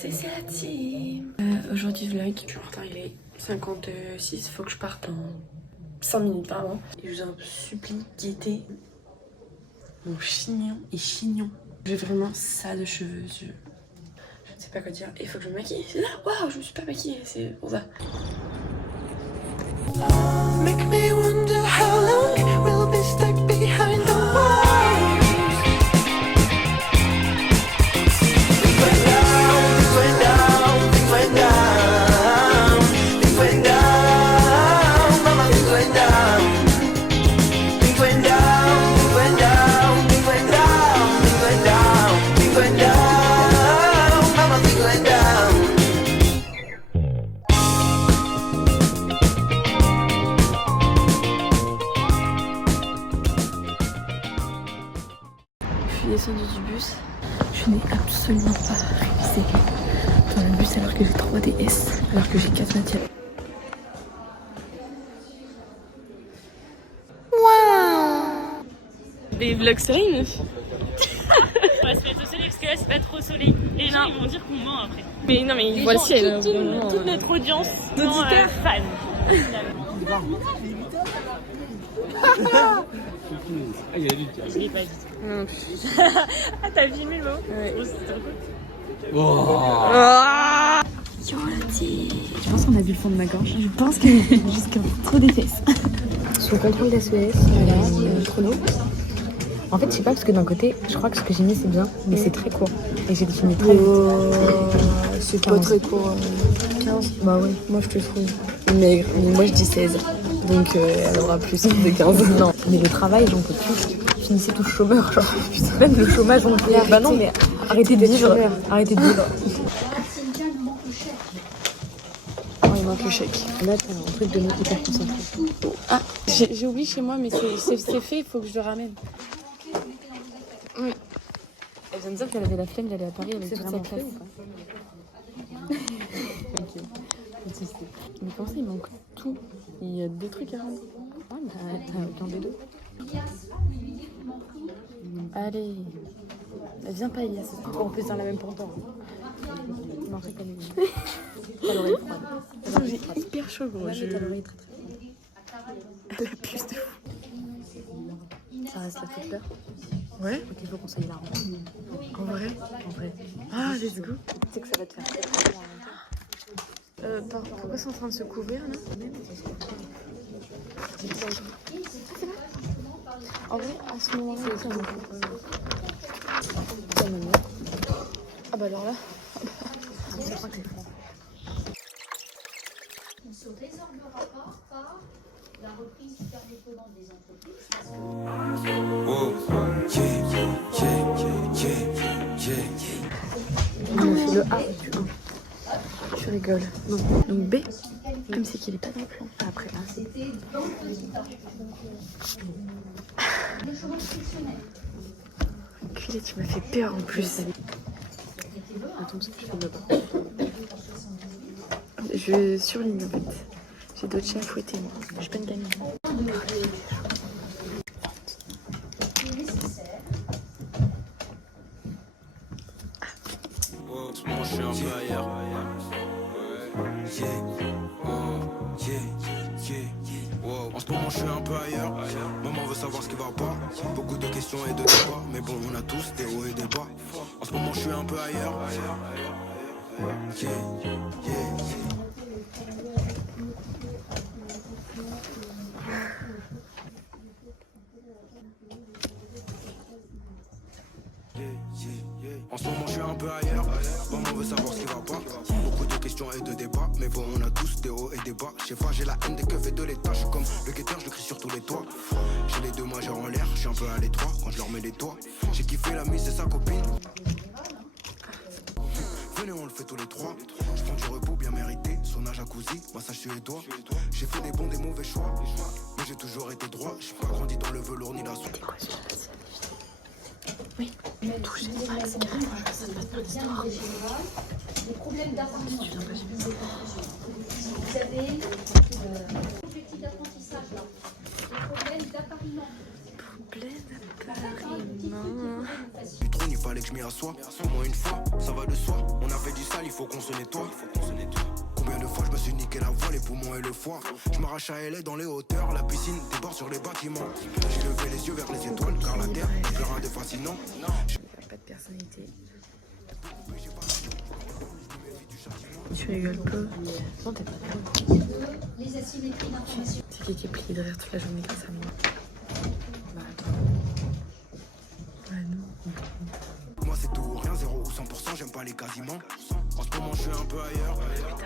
c'est la team. Aujourd'hui vlog, je suis en retard, il est 56, faut que je parte en 5 minutes pardon. Et je vous en supplie, guettez mon chignon et chignon. J'ai vraiment ça de cheveux, je ne sais pas quoi dire. Il faut que je me maquille, c'est là, waouh, je me suis pas maquillée, c'est pour ça. Make me wonder how long we'll be stuck behind the walls. Things went down, things went down, things went down, things went down, mama, things went down. Things went down, things went down, things went down, things went down, things went down, mama, things went down. Je suis descendue du bus, je n'ai absolument pas révisé dans le bus alors que j'ai 3 DS, alors que j'ai 4 matières. Wow. Des vlogs story meuf. On va se mettre au soleil parce que là c'est pas trop soleil. Et les gens ils vont dire qu'on ment après. Mais non mais ils voient le ciel. Toute notre audience d'auditeurs fans. Je l'ai pas dit. Non. Ah t'as filmé le mot? Ouais. Oh, c'est trop cool. Yo la team. Je pense qu'on a vu le fond de ma gorge. Je pense que jusqu'à trop des fesses. Sous contrôle d'SES, voilà, chrono. En fait, je sais pas, parce que d'un côté, je crois que ce que j'ai mis c'est bien, mais c'est très court. Et j'ai fini très vite. C'est pas très court. 15. Bah oui, moi je te trouve. Mais moi je dis 16. Donc elle aura plus de 15. Non, mais le travail, j'en peux plus. Je finissais tout chômeur, genre. Même le chômage, on peut. Bah non, mais arrêtez de vivre. Arrêtez de vivre. Oh, il manque le chèque. Là, t'as un truc de nous hyper concentré. Ah, j'ai oublié chez moi, mais c'est fait, il faut que je le ramène. Oui. Elle vient de dire qu'elle avait la flemme d'aller à Paris avec toute sa vraiment classe. fait ou pas? Ok. Pas de soucis. Mais comment ça, il manque tout? Il y a 2 trucs à rendre. Ah, mais t'as aucun des deux. Allez. Viens pas, Elias. En plus, dans la même pantalon. Non, c'est pas mieux. T'as l'oreille froide. J'ai hyper chaud, gros. Ouais, mais t'as l'oreille très très froide. La puce de fou. Ça reste la toute l'heure. Ouais? Donc il faut qu'on s'aille la rendre. En vrai? En vrai. Ah, let's go. Tu sais que ça va te faire très très bien en même temps. Pourquoi c'est en train de se couvrir, là? En vrai, à ce moment-là, ça me Ah bah alors là... Je crois que c'est froid. On se résorbera pas par la reprise super déconnante des entreprises. On a fait le A du 1. Tu rigoles. Non. Donc B, comme c'est qu'il est pas dans le plan. Après A, c'est... C'était dans le chômage frictionnel. Culé, tu m'as fait peur en plus. Attends, ce que je fais là-bas. Je surligne en fait. J'ai d'autres chats à fouetter, moi. Je suis pas une gamine. En ce moment je suis un peu ailleurs. En ce moment je suis un peu ailleurs. Maman veut savoir ce qui va pas. Beaucoup de questions et de débats. Mais bon, on a tous des hauts et des bas. En ce moment je suis un peu ailleurs. En ce moment je suis un peu ailleurs. Maman veut savoir ce qui va pas. Beaucoup de questions et de débats. Mais bon, on a tous des hauts et des bas. Je sais pas, j'ai la haine des keufs et de l'état. Je suis comme le guetteur, je le crie sur tous les toits. J'ai les deux majeurs en l'air, je suis un peu à l'étroit quand je leur mets les doigts. J'ai kiffé la mise et sa copine. Venez, on le fait tous les trois. Je prends du repos bien mérité. Sauna jacuzzi, massage suédois. J'ai fait des bons, des mauvais choix. Mais j'ai toujours été droit. J'ai pas grandi dans le velours ni la soie. Oui, touchez pas, c'est carrément ça passe par l'histoire. Les problèmes d'appartement. Vous avez l'objectif d'apprentissage là. Les problèmes d'appariement. Du trône, il fallait que je m'y assoie. Au moins une fois, ça va de soi. On avait du sale, il faut qu'on se nettoie. Combien de fois je me suis niqué la voix, les poumons et le foie. Je m'arrache à LA dans les hauteurs, la piscine déborde sur les bâtiments. J'ai levé les yeux vers les étoiles, car la terre est plus rien de fascinant. Pas de personnalité. Tu rigoles peu. Non, t'es pas bien. Les asymétries d'information. C'est qui est plié de rire toute la journée grâce à moi. Bah attends. Ouais, non. Moi c'est tout ou rien, 0 ou 100%, j'aime pas les quasiment. En ce moment je suis un peu ailleurs,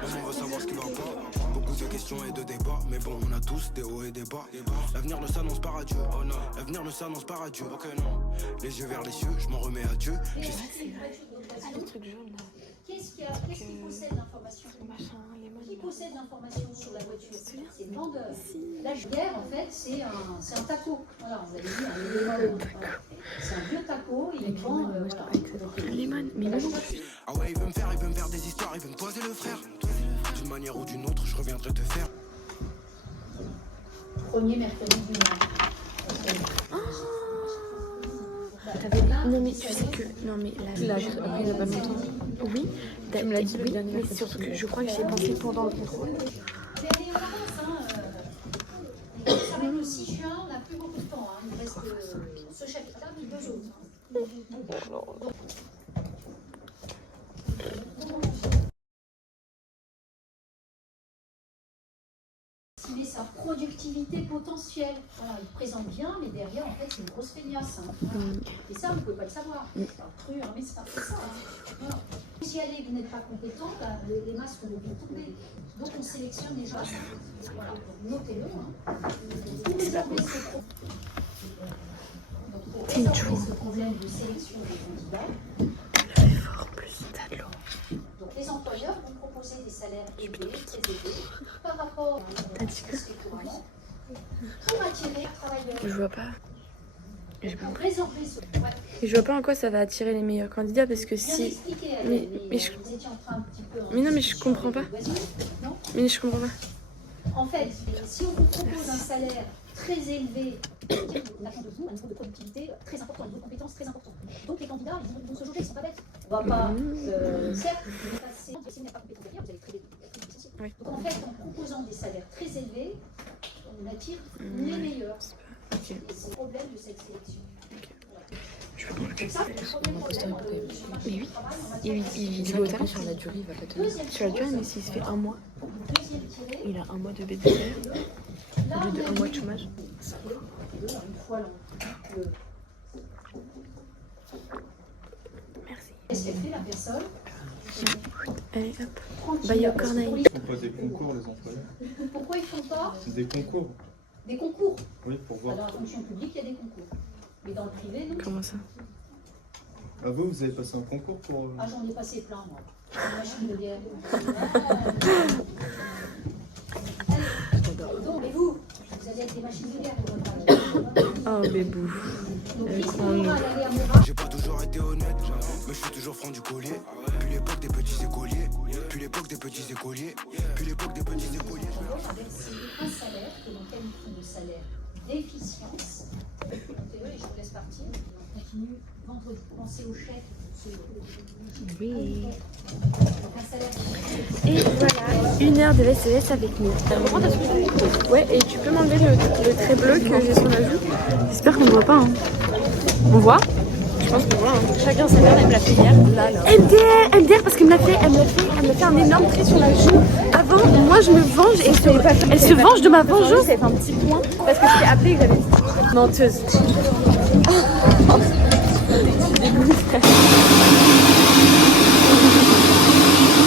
maman veut savoir ce qui va pas. Beaucoup de questions et de débats, mais bon on a tous des hauts et des bas. L'avenir ne s'annonce pas radieux, oh non. L'avenir ne s'annonce pas radieux, ok non. Les yeux vers les cieux, je m'en remets à Dieu. Le truc jaune là. Qu'est-ce qui possède l'information? Qui possède l'information sur la voiture? C'est le vendeur. La guerre, en fait, c'est un taco. Voilà, vous avez dit un élément. C'est un vieux taco, il vend. Lemon, mais non. Ah ouais, il veut me faire des histoires, il veut me poser le frère. D'une manière ou d'une autre, je reviendrai te faire. Premier mercredi du mois. Non mais tu sais que... Non mais là... Il y a pas longtemps. Oui, Tu me l'as dit le dernier mais mercredi. surtout que je crois que j'ai pensé pendant le contrôle. Mais allez, on avance, hein. Ça s'arrête le 6 juin, on n'a plus beaucoup de temps. Hein. Il reste ce chapitre-là, puis 2 autres. Hein. Estimer sa productivité potentielle. Voilà, il présente bien, mais derrière, en fait, c'est une grosse feignasse. Hein. Et ça, vous ne pouvez pas le savoir. C'est un truc, mais c'est un peu ça. Hein. Voilà. Si allez, vous n'êtes pas compétent, bah, les masques vont vous tomber. Donc, on sélectionne les gens. Voilà, donc notez-le. Hein. Pour résorber ce problème de sélection des candidats, En plus, t'as de l'eau. donc les employeurs vont proposer des salaires élevés, très élevés, par rapport à ce qui est courant, pour attirer un travailleur. Je vois pas. Pour résorber ce problème. Et je vois pas en quoi ça va attirer les meilleurs candidats parce que si... Mais vous étiez en train un petit peu... Mais non mais je comprends pas. Non. Mais je comprends pas. En fait, si on vous propose un salaire très élevé, on attend de vous un niveau de productivité très important, un niveau de compétences très important. Donc les candidats, ils vont se jauger, ils ne sont pas bêtes. On va pas, certes, vous passez, si vous n'êtes pas compétent derrière, vous allez très licencier. Oui. Donc en fait, en proposant des salaires très élevés, on attire les meilleurs. Ok. Et c'est le problème de cette sélection. Je peux prendre le Ça, c'est le premier problème Mais oui. Il Tu va au vois, talent sur la durée, il va pas tenir. sur la durée, mais s'il se fait un mois, deuxième tiré, il a un mois de BDR là, au lieu de on a un mois de vu chômage. une fois le Merci. qu'est-ce qu'elle fait la personne? Allez hop. Tranquille. Bayo Corneille. Ils font pas des concours, les employeurs. Pourquoi ils font pas Des concours, des concours? oui, pour voir. Dans la fonction publique, il y a des concours. Mais dans le privé, non. Comment ça? Ah, vous avez passé un concours pour. Ah, j'en ai passé plein, moi. Une machine de bière. Donc, et vous allez être des machines de bière pour votre Oh bébou. Donc, Avec qu'est-ce mon qu'on nous. va aller à Morat? J'ai pas toujours été honnête, mais je suis toujours franc du collier. Puis l'époque des petits écoliers, puis l'époque des petits écoliers, puis l'époque des petits écoliers. Avec un salaire que l'on qualifie de salaire d'efficience. Montez-le et je vous laisse partir. On continue vendredi. Pensez au chèque. Oui. Donc, un salaire Et voilà, 1 heure de SES avec nous. Ouais, et tu peux m'enlever le trait bleu que j'ai sur la joue. J'espère qu'on ne voit pas. Hein. On voit? Je pense qu'on voit. Hein. Chacun sa mère, elle me l'a fait hier. Là, là. MDR parce qu'elle me l'a fait, elle me fait un énorme trait sur la joue. Avant, moi je me venge et elle se venge de ma vengeance. Elle fait un petit point parce que je t'ai appelé et que j'avais menteuse.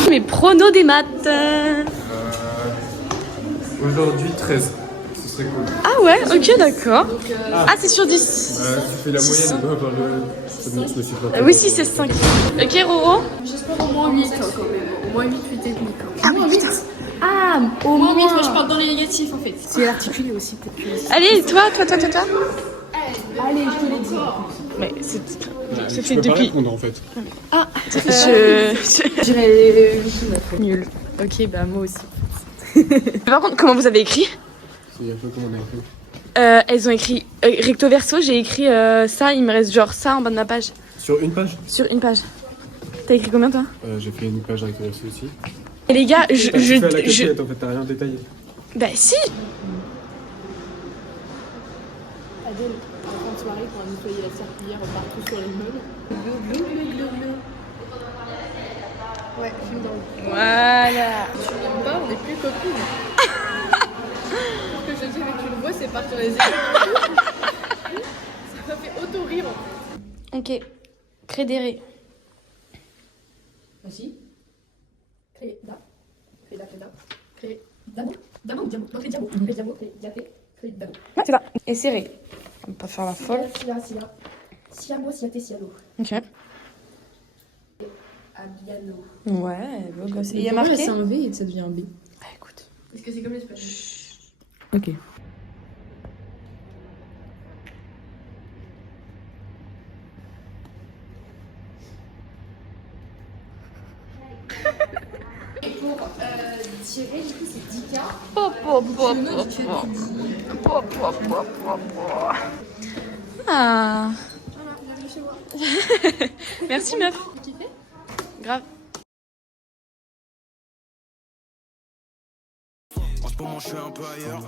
Mes pronos des maths. Aujourd'hui, 13. Ce serait cool. Ah ouais, ok, d'accord. Ah, c'est sur 10. Tu fais la moyenne, on doit avoir le. C'est bon, je me suis pas. Oui, si, c'est 5. Ok, Roro. J'espère au moins 8 quand même. Au moins 8 techniques. Ah, au moins 8. Ah, au Moi, moins. moi je parle dans les négatifs en fait. C'est l'articulé aussi, peut-être. Allez, toi. Allez, je te l'ai dit. Mais c'était Tu peux pas depuis. répondre en fait. Je dirais nul. Ok, bah moi aussi. Par contre, comment vous avez écrit? C'est un peu comme on a écrit. Elles ont écrit recto verso, j'ai écrit ça, il me reste genre ça en bas de ma page. Sur une page. Sur une page. T'as écrit combien toi? J'ai fait une page avec aussi. Et les gars, T'as tout fait à la calculette, en fait, t'as rien détaillé. Bah si. Adèle, en fin de soirée, quand on a nettoyé la serpillière partout sur les meubles. Ouais, film dans le. Voilà. Tu m'aimes pas, on n'est plus copines. Ce que je dis, mais tu le vois, c'est partir les épaules. Ça m'a fait auto-rire. Ok. Crédéré. Vas-y. Créer, da. Créer, da, créer, da. Créer, damo. Damo ou diamo? Non, créer, diamo. Créer, diamo, créer, diapé. Créer, damo. Ouais, c'est ça. Et serré. On va pas faire la folle. Sia, siamo, siate, sialo. Ok. Abbiano. Ouais, beau gosse. Et il y a marqué? C'est un V et ça devient un B. Bah écoute. Est-ce que c'est comme l'espagnol? Ok. Et pour tirer, du coup, c'est 10K. Ah. Voilà, bienvenue chez moi. Merci meuf. Vous kiffez? Grave. En ce moment je suis un peu ailleurs.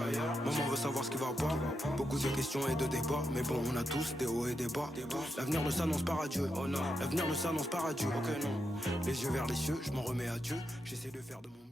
Maman veut savoir ce qui va pas. Beaucoup de questions et de débats. Mais bon, on a tous des hauts et des bas. L'avenir ne s'annonce pas radieux. Oh non, l'avenir ne s'annonce pas radieux. Ok non. Les yeux vers les cieux, je m'en remets à Dieu. J'essaie de faire de mon